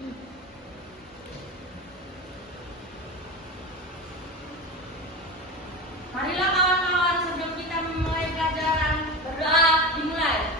Marilah kawan-kawan, sebelum kita memulai pelajaran, berdoa dimulai.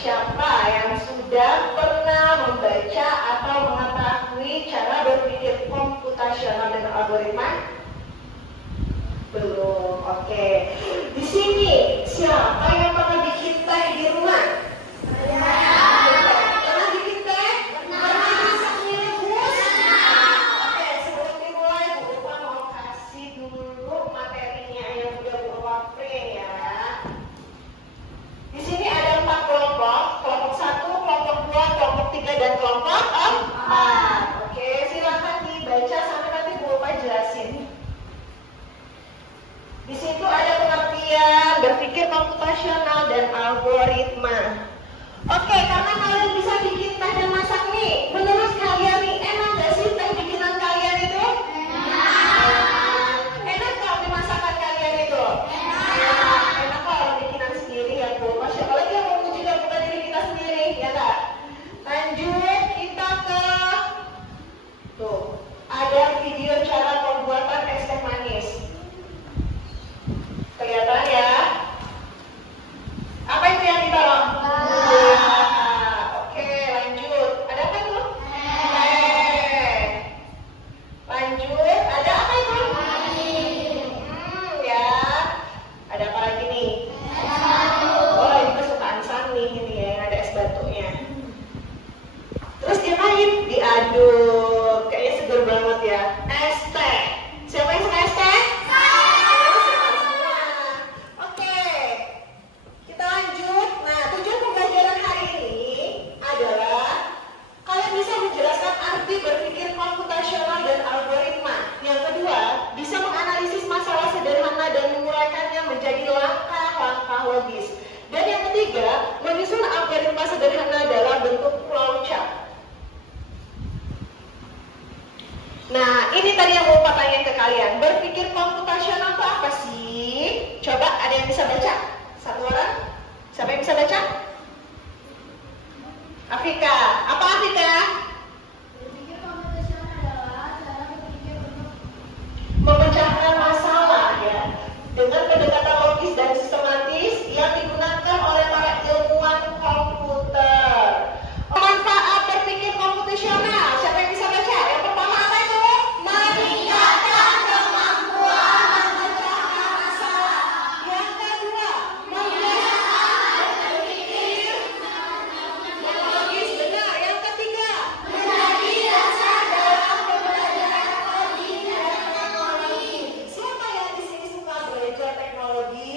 Siapa yang sudah pernah membaca atau mengetahui cara berpikir komputasional dan algoritma? Belum. Oke. Di sini siapa yang pernah bikin teh di rumah? Pernah bikin teh? Pernah masak rebus? Oke, sebelum dimulai Bu Ulfa mau kasih dulu materinya yang udah Bu Ulfa print ya. Di sini ada 4 kelompok, kelompok 1, kelompok 2, kelompok 3, dan kelompok 4. Oke, silakan dibaca sampai nanti Bu Ulfa jelasin. Di situ ada pengertian berpikir komputasional. Nah, ini tadi yang mau tanya ke kalian. Berpikir komputasional itu apa sih? Coba ada yang bisa baca? Satu orang? Siapa yang bisa baca? Afika. Apa Afika? Berpikir komputasional adalah cara berpikir untuk Memecahkan masalah ya. Dengan pendekatan logis dan sistematis yang digunakan oleh para ilmuwan komputer. Manfaat berpikir komputasional. Siapa yang bisa baca? Yang pertama apa itu? Meningkatkan kemampuan memecahkan masalah. Yang kedua, membiasakan berpikir logis, benar. Yang ketiga, menjadi dasar dalam pembelajaran logik dan teknologi. Siapa yang di sini suka belajar teknologi?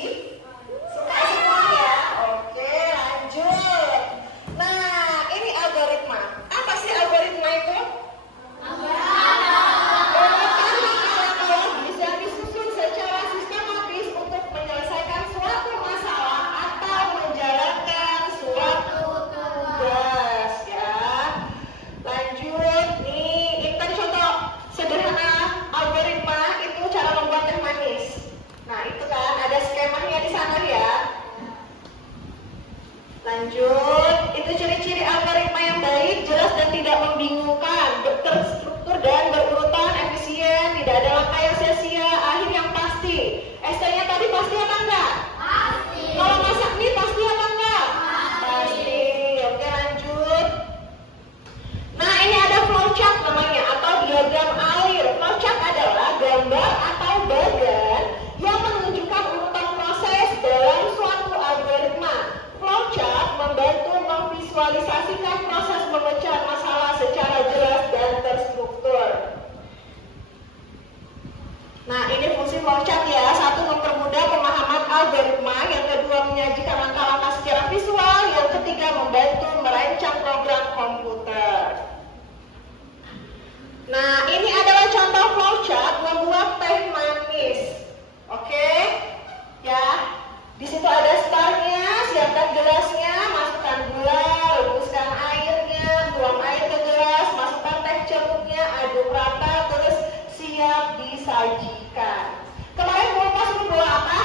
Suka semua ya? Oke, lanjut. Nah, ini algoritma. Apa sih algoritma itu? Urutan langkah logis yang disusun secara sistematis untuk menyelesaikan suatu masalah atau menjalankan suatu tugas ya. Lanjut nih, ini tadi contoh sederhana algoritma itu cara membuat teh manis. Nah, itu kan ada skemanya di sana ya. Lanjut, itu ciri-ciri algoritma yang baik, jelas dan tidak membingungkan, terstruktur dan berurutan, efisien, tidak ada langkah yang sia-sia, akhir yang pasti. ST-nya tadi pasti apa enggak? pasti. Kalau masak mie pasti apa enggak? Pasti. Oke, lanjut. Nah, ini ada flowchart namanya atau diagram air. Flowchart adalah gambar atau bagan yang menunjukkan urutan proses dalam suatu algoritma. Flowchart membantu memvisualisasikan proses memecah masalah secara jelas dan terstruktur. Nah, ini fungsi flowchart ya. Satu, mempermudah pemahaman algoritma. Yang kedua, menyajikan langkah-langkah secara visual. Yang ketiga, membantu merancang program komputer. Nah, ini adalah contoh flowchart membuat teh manis. Oke? Ya. Di situ ada startnya, siapkan gelasnya, masukkan gula, rebuskan airnya, tuang air ke gelas, masukkan teh ceruknya, aduk rata, terus siap disajikan. Kemarin Bapak suruh bawa apa?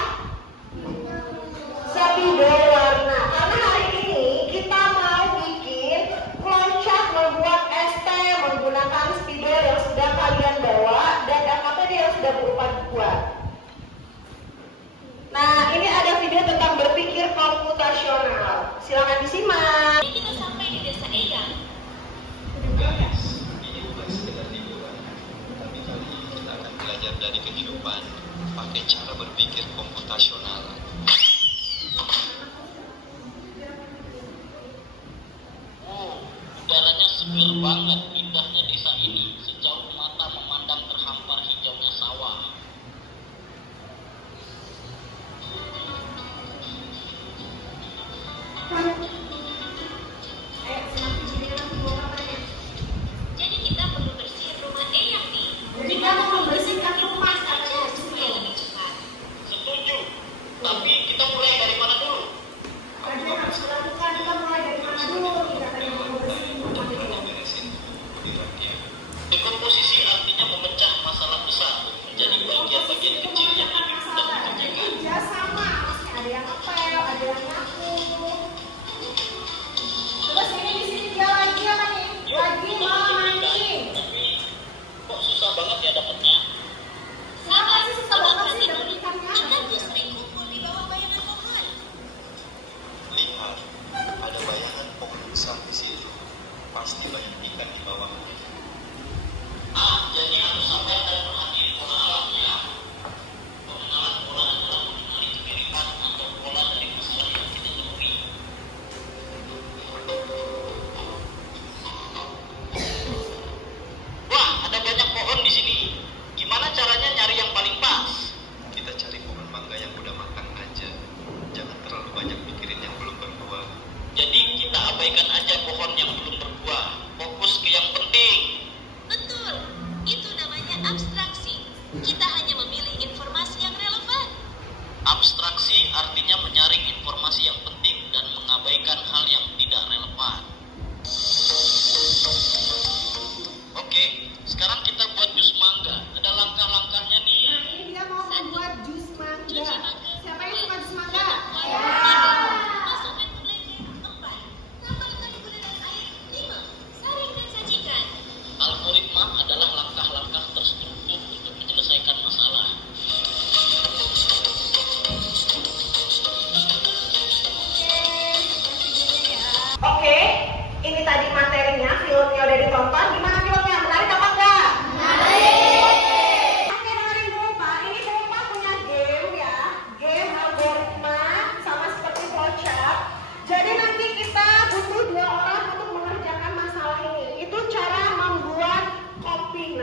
Spidol warna. Karena hari ini kita mau bikin flowchart membuat es teh menggunakan spidol yang sudah kalian bawa dan LKPD yang sudah berupa dibuat. Nah, ini ada video tentang berpikir komputasional. Silakan disimak. Kita sampai di desa Eyang. Guys, ini bukan sekedar liburan, tapi kali ini kita akan belajar dari kehidupan pakai cara berpikir komputasional. Udaranya seger banget, indahnya desa ini. Sejauh mata memandang terhampar hijaunya sawah. Jadi kita perlu bersihin rumah Eyang nih. Kita mau membersihkan rumah saja supaya lebih cepat. Setuju, tapi kita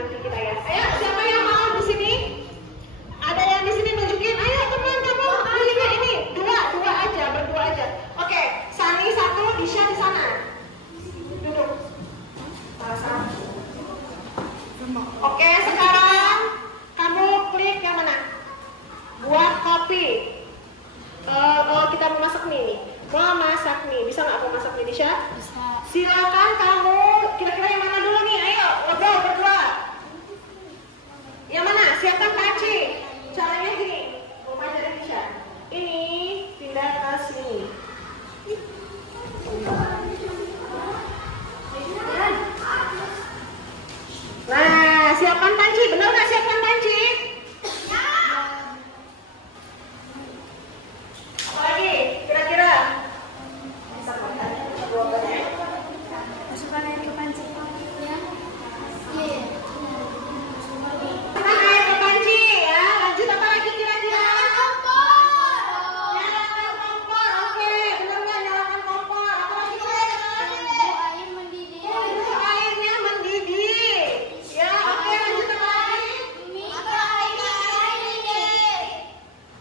nanti kita ya. Ayo, siapa yang mau di sini? Ada yang di sini nunjukin. Ayo teman kamu pilihnya ini. Dua aja, berdua aja. Oke, Sani satu, Disha di sana. Duduk. Satu. Oke, sekarang kamu klik yang mana? Buat kopi. Kita mau masak mie nih. Mau masak mie. Bisa nggak aku masak mie, Disha? Bisa. Silakan kamu. Kira-kira yang mana dulu nih? Ayo, ngobrol berdua. Yang mana? Siapkan panci. Caranya gini. Mau ajarin Disha. Ini pindah ke sini. Nah, siapkan panci. Benar nggak siapkan panci? Apa lagi? Kira-kira? Masukkan air ke panci. Ya. Iya. Masukkan air ke panci ya. Lanjut apa lagi kira-kira? Nyalakan kompor. Oke, benar nggak nyalakan kompor? Apa lagi kira-kira? Air mendidih. Tunggu airnya mendidih. Ya, oke, lanjut apa lagi?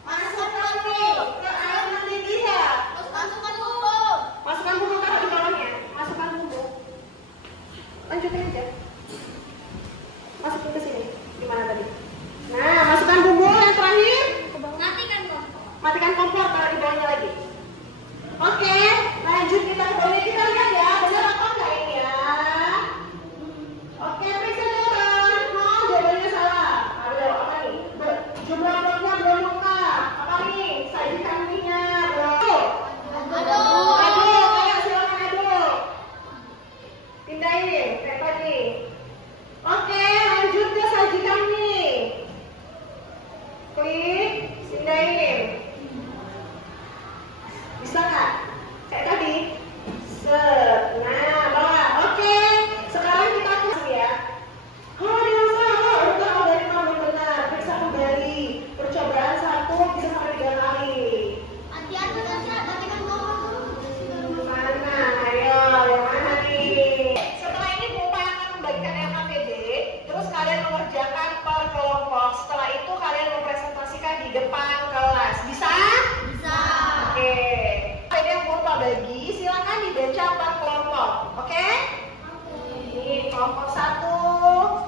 Masukkan mie ke air mendidih ya. Masukkan bumbu, taruh di bawahnya. Masukkan bumbu. Lanjutin aja. Masukin ke sini. Gimana tadi? Nah, masukkan bumbu yang terakhir. Matikan kompor, taruh di bawahnya lagi. Oke, lanjut kita ke bawahnya. Kita lihat ya, benar apa enggak ini ya? Oke, periksa jawaban. Oh, jawabannya salah. Ayo, apa nih? Jumlah bloknya belum lengkap. Apa nih? Sajikan mie-nya belum. Aduk, ayo silakan aduk. Pindahin, kayak tadi. Oke, lanjut ke sajikan mie. Klik, pindahin. Bisa nggak? Kayak tadi. Set. Nah, bawa. Oke, sekarang kita tes ya. Oh, dewasa, udah tahu dari kamu benar. Periksa kembali. Percobaan 1 bisa sampai 3 kali. Mana? Ayo, yang mana nih? Setelah ini Bapak akan membagikan LKPD, terus kalian mengerjakan per kelompok. Setelah itu kalian mempresentasikan di depan kelas. Bisa? Oke. LKPD yang Bapak bagi, silakan dibaca per kelompok. Oke? Ini kelompok 1,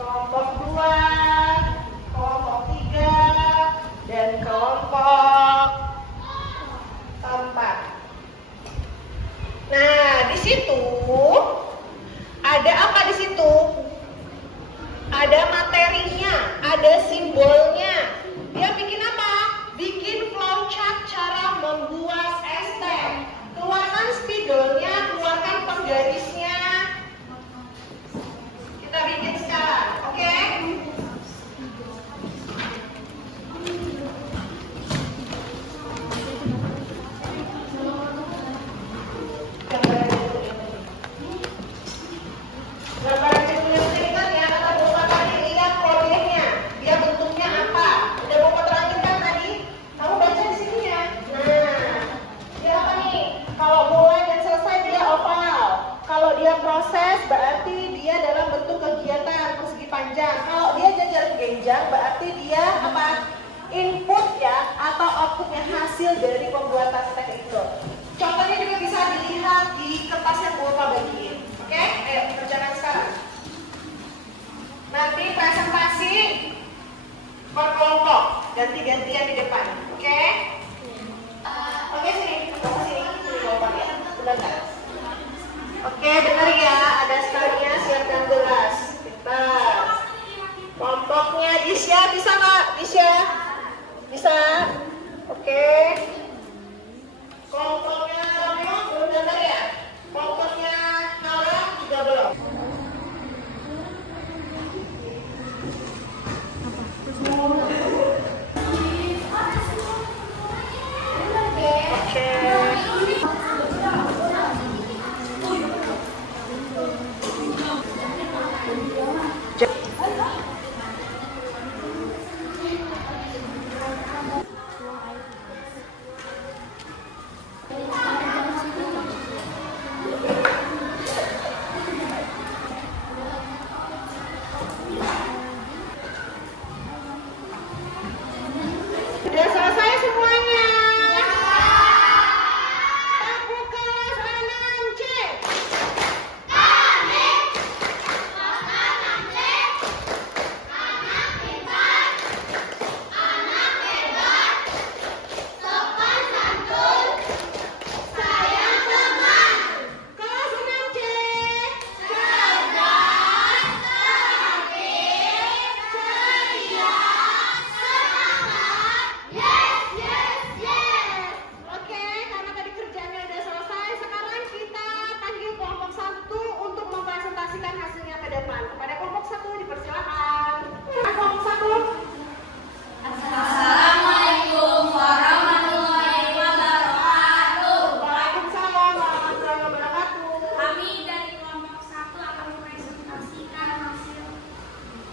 kelompok 2, kelompok 3, dan kelompok 4. Nah, di situ ada apa di situ? Ada materinya, ada simbolnya. Dia bikin apa? Bikin flowchart cara membuat estek. Keluarkan spidolnya, keluarkan penggarisnya. Kita bikin sekarang, oke? Gambar yang ini kan ya, kata Bapak tadi lihat proyeknya, dia bentuknya apa? Udah Bapak terangin kan tadi? Kamu baca di sini ya. Nah, dia apa nih? Kalau mulai dan selesai dia oval. Kalau dia proses berarti dia dalam bentuk kegiatan persegi panjang. Kalau dia jajar genjang berarti dia apa? Input ya atau outputnya hasil dari pembuatan teks itu. Contohnya juga bisa dilihat di kertas yang Bapak bagiin. Oke, ayo kerjakan sekarang. Nanti presentasi per kelompok, ganti-gantian di depan. Oke? Oke, sini, bawa sini Bapak ya. Benar nggak? Oke, benar ya. Ada sekalinya siapkan gelas. Kita. Kelompoknya Disha bisa nggak? Disha? Bisa? Oke. Kelompoknya Romeo belum dengar ya? Kelompoknya Nora juga belum. Oke.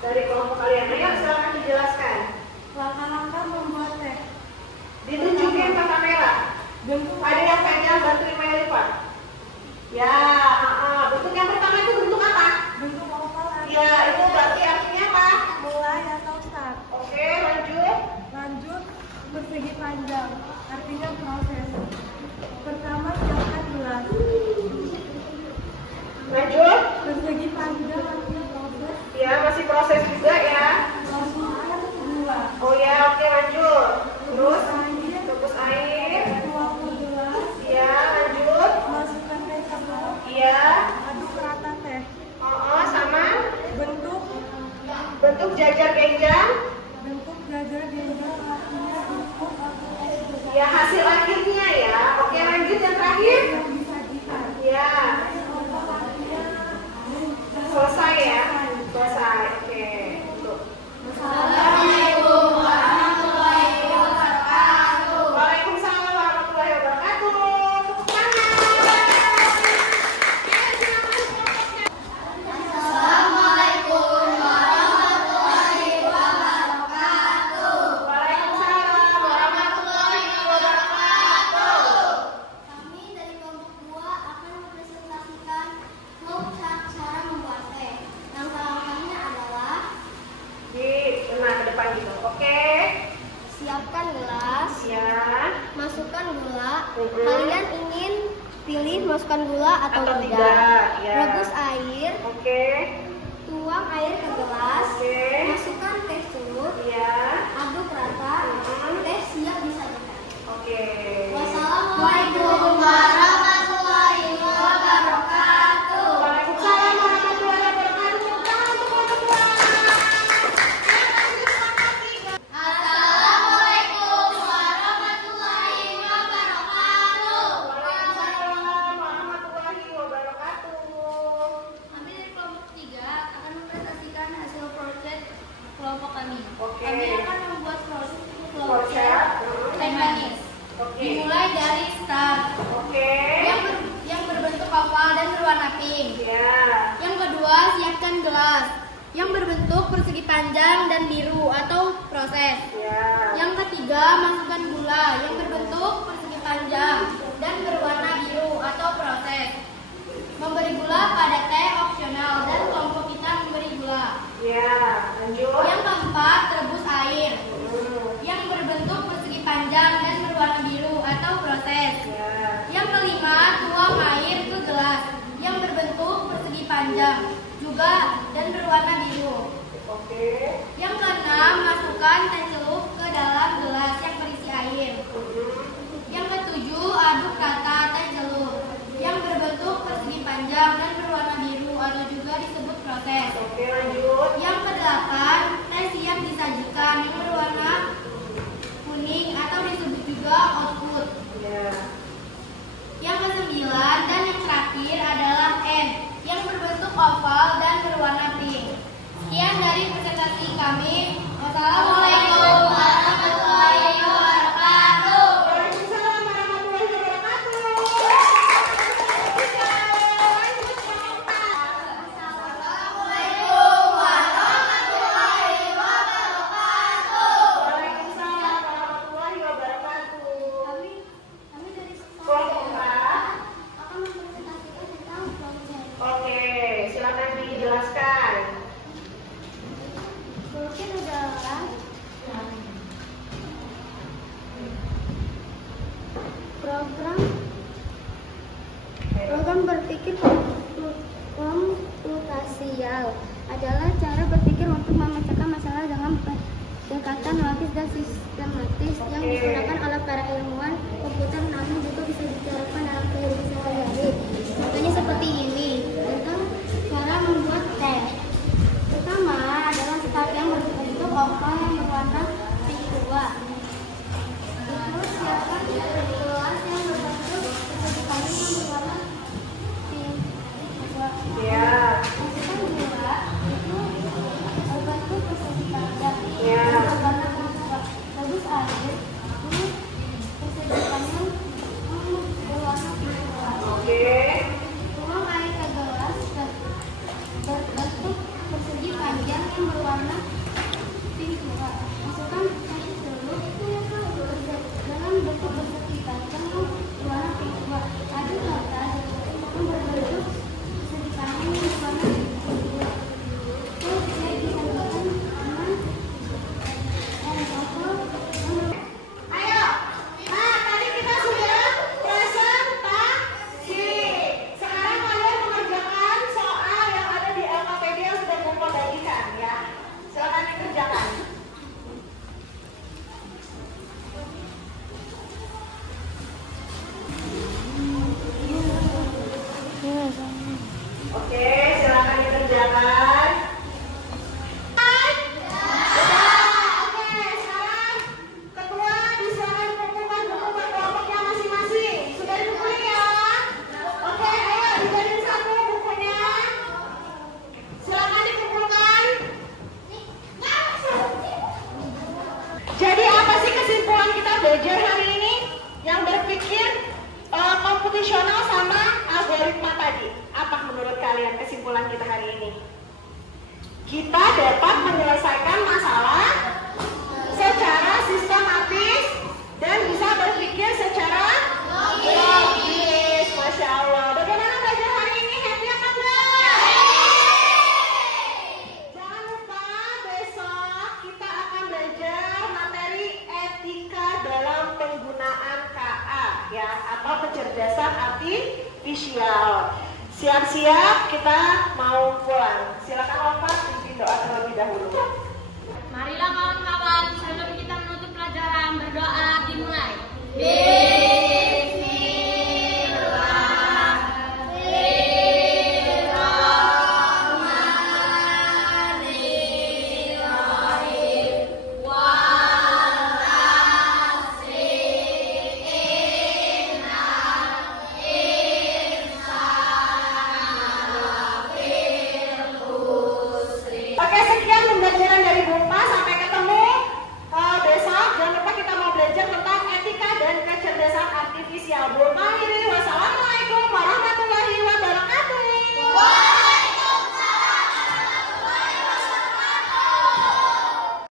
dari kelompok kalian. Ayo silakan dijelaskan. Langkah-langkah membuat teh. Ditunjukin ke kamera. Ada yang pegang, bantuin Meli Pak. Ya, bentuk yang pertama itu bentuk apa? Bentuk oval. Ya, itu berarti artinya apa? Mulai atau start. Oke, lanjut. Lanjut persegi panjang. Artinya proses. Pertama siapkan gelas. Lanjut. Persegi panjang artinya proses. Ya, masih proses juga ya. Masukkan gula. Oh ya, oke lanjut. Terus Air. rebus air. Tuang ke gelas. Ya, lanjut. Masukkan teh celup. Iya. Aduk rata teh. Sama Bentuk jajar genjang. jajar genjang artinya bentuk Ya, hasil akhirnya ya. Oke, lanjut yang terakhir. yang disajikan. Ya, selesai ya. Selesai. Oke. Tuh. Assalamualaikum warahmatullahi wabarakatuh. Waalaikumsalam warahmatullahi wabarakatuh. Tepuk tangan. Assalamualaikum warahmatullahi wabarakatuh. Waalaikumsalam warahmatullahi wabarakatuh. Kami dari kelompok 2 akan mempresentasikan cara membuat teh. Langkah-langkahnya adalah Ke depan gitu. Oke. siapkan gelas, Ya. masukkan gula. Mhm. Kalian ingin pilih masukkan gula atau tidak? tidak, ya. Rebus air, Oke. tuang air ke gelas, Oke. masukkan teh celup, Ya. aduk rata, teh siap disajikan. Oke. Wassalamualaikum warahmatullahi wabarakatuh. Waalaikumsalam warahmatullahi wabarakatuh. Tangan untuk kelompok 2. Assalamualaikum warahmatullahi wabarakatuh. Waalaikumsalam warahmatullahi wabarakatuh. Kami dari kelompok 3 akan mempresentasikan hasil proyek kelompok kami. Oke. Kami akan membuat Flowchart. teh manis. Oke. Dimulai dari start Oke. yang berbentuk oval dan berwarna pink. Ya. Yang kedua, siapkan gelas yang berbentuk persegi panjang dan biru atau proses. Ya. Yang ketiga, masukkan gula yang berbentuk persegi panjang dan berwarna biru atau proses. Memberi gula pada teh opsional dan kelompok kita memberi gula. Ya. Lanjut. Yang keempat, rebus air Hmm. yang berbentuk persegi panjang dan berwarna biru atau proses. Ya. Yang kelima, tuang air ke gelas yang berbentuk persegi panjang juga dan berwarna biru. Oke. Yang keenam, masukkan teh celup ke dalam gelas yang berisi air. Yang ketujuh, aduk rata teh celup yang berbentuk persegi panjang dan berwarna biru atau juga disebut proses. Oke, lanjut. Yang kedelapan, teh siap disajikan yang berwarna kuning atau disebut juga output. Ya. Yang kesembilan dan yang terakhir adalah N yang berbentuk oval dan berwarna pink. Sekian dari presentasi kami. Wassalamualaikum warahmatullahi wabarakatuh. Waalaikumsalam warahmatullahi wabarakatuh. Assalamualaikum warahmatullahi wabarakatuh. Waalaikumsalam warahmatullahi wabarakatuh. Kami dari Kelompok empat. akan mempresentasikan tentang flowchart. Oke, silakan dijelaskan. Flowchart adalah program berpikir komputasial adalah cara berpikir untuk memecahkan masalah dengan pendekatan logis dan sistematis yang digunakan oleh para ilmuwan komputer, namun juga bisa diterapkan dalam kehidupan sehari-hari. Contohnya seperti ini tentang cara membuat teh. Pertama adalah start yang berbentuk oval yang berwarna pink tua. Terus siapkan gelas yang berbentuk persegi panjang yang berwarna pink tua. Ya. Masukkan gula itu berbentuk persegi panjang Ya. yang berwarna pink tua. Rebus air itu persegi panjang yang berwarna pink tua. Oke. Tuang air ke gelas menurut kalian kesimpulan kita hari ini? Kita dapat menyelesaikan masalah secara sistematis dan bisa berpikir secara logis. Masya Allah. Bagaimana belajar hari ini? Happy apa enggak? Jangan lupa besok kita akan belajar materi etika dalam penggunaan KA ya, atau kecerdasan artifisial. Siap-siap, kita mau pulang. Silakan lompat, pimpin doa terlebih dahulu. Marilah kawan-kawan, sebelum kita menutup pelajaran, berdoa dimulai. Oke, sekian pembelajaran dari Bumpa. Sampai ketemu besok. Jangan lupa kita mau belajar tentang etika dan kecerdasan artifisial. Bumpa,